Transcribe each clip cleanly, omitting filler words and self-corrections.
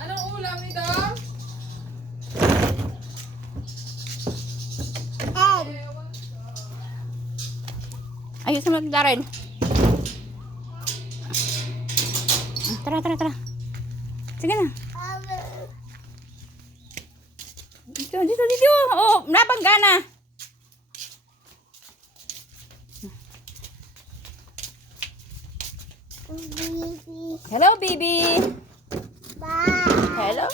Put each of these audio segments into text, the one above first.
Anong ulam nito? Ayos na magdarin. Tara, tara, tara. Sige na. Dito, dito, dito. Oh, nabangga na. Hello, baby. Hello.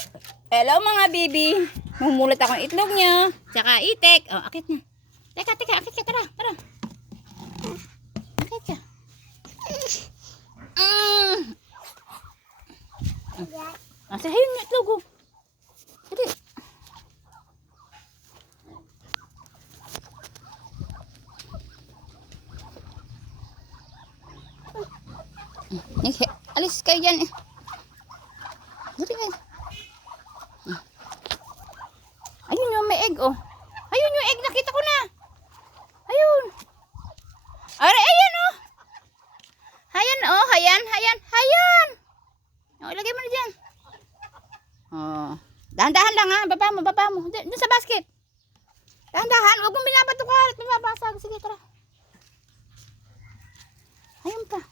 Hello, mga baby. Mumulot ako ng itlog niya. Tsaka itik. Oh, akit na. Teka, teka, akit ka. Tara, tara. Akit ka. Asa hayun yung itlog, oh. Dali. Alis kayo dyan. Dali kayo. Ayun yung may egg, oh. Ayun yung egg, nakita ko na. Ayun. Aray, ayan, oh. Hayan, oh. Hayan, hayan, hayan. Oh, ilagay mo na dyan. Oh. Dahan-dahan lang, ha. Baba mo, baba mo. Doon sa basket. Dahan-dahan. Huwag mong binabatukal. Binabasag. Sige, tara. Ayun pa.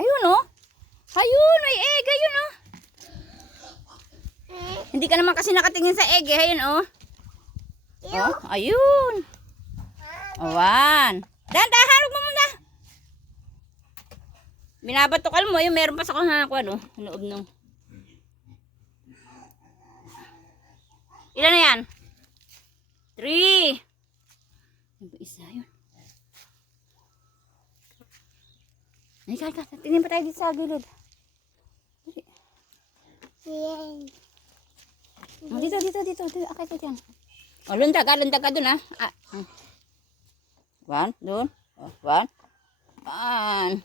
Ayun, oh. Ayun, may egg. Ayun, oh. Hindi ka naman kasi nakatingin sa egg, eh. Ayun, oh. Oh, ayun. Awan. Dahan-dahan. Huwag mo muna. Binabatukal mo. Ayun, meron pa sa kuha, no? Loob nung. Ilan na yan? 3. Isa yun. Ay, kaya. Tingin pa tayo dito sa gilid. Oh, dito. Akit ka dyan. Oh, lundag ka dun, ha. Ah. 1, dun. Oh, 1. 1.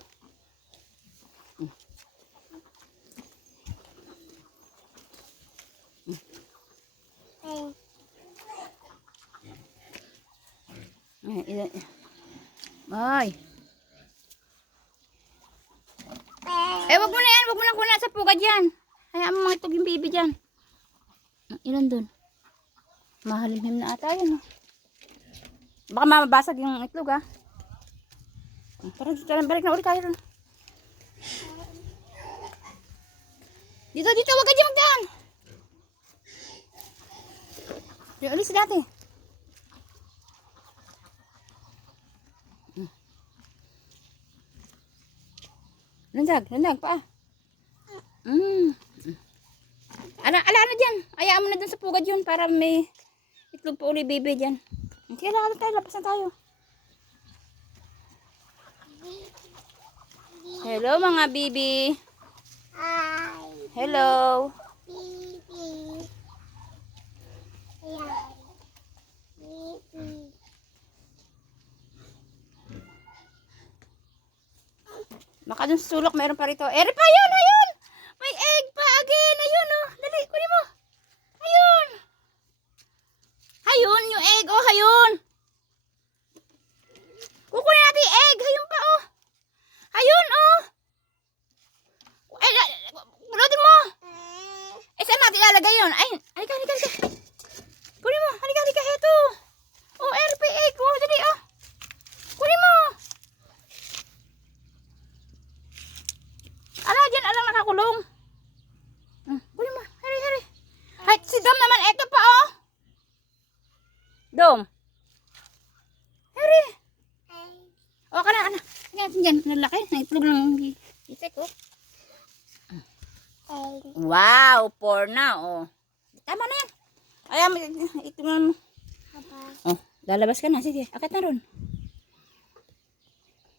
Ay. Wag mo na yan. Wag mo na kunan sa pugad yan. Hayaan mo mga itog yung baby dyan. Ilan dun? Mahalimhim na ata yan. Baka mamabasag yung itlog, ha. Tara, balik na ulit tayo ron. Dito. Wag ka dyan magdaan. Alis dati. Landag pa. Ala na dyan. Ayaan mo na dun sa pugad yun para may itlog pa uli baby dyan. Okay, labas na tayo. Hello mga baby. Hi. Hello. Baby. Baby. Baka dun sa sulok meron pa rito. Eri pa yun, ayun! May egg pa again, ayun, oh. Dali, kunin mo. Ayun. Ayun, yung egg, oh, ayun. Kukunin natin yung egg, ayun pa, oh. Ayun, oh. Bulotin mo. Saan natin ilalagay yun? Ay, halika. Kunin mo, halika, heto. Oh, eri pa yung egg, oh, dali, oh. Kunin mo. Dyan alang nakakulong. Kunin mo. Hurry. Ay, si Dom naman. Eto pa, oh. Dom. Hurry. O, kana. Yan, nalaki. Naitlog ng itik, oh. Wow, 4 na, oh. Tama na yan. Ayan, ito na. Oh, lalabas ka na. Sige, akit na ron.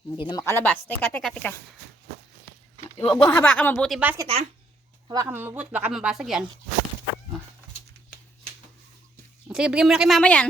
Hindi na makalabas. Teka. Huwag mong hawakan mabuti basket, ha. Hawakan mabuti, baka mabasag yan. Oh. Sige, bigyan mo na kay mama yan.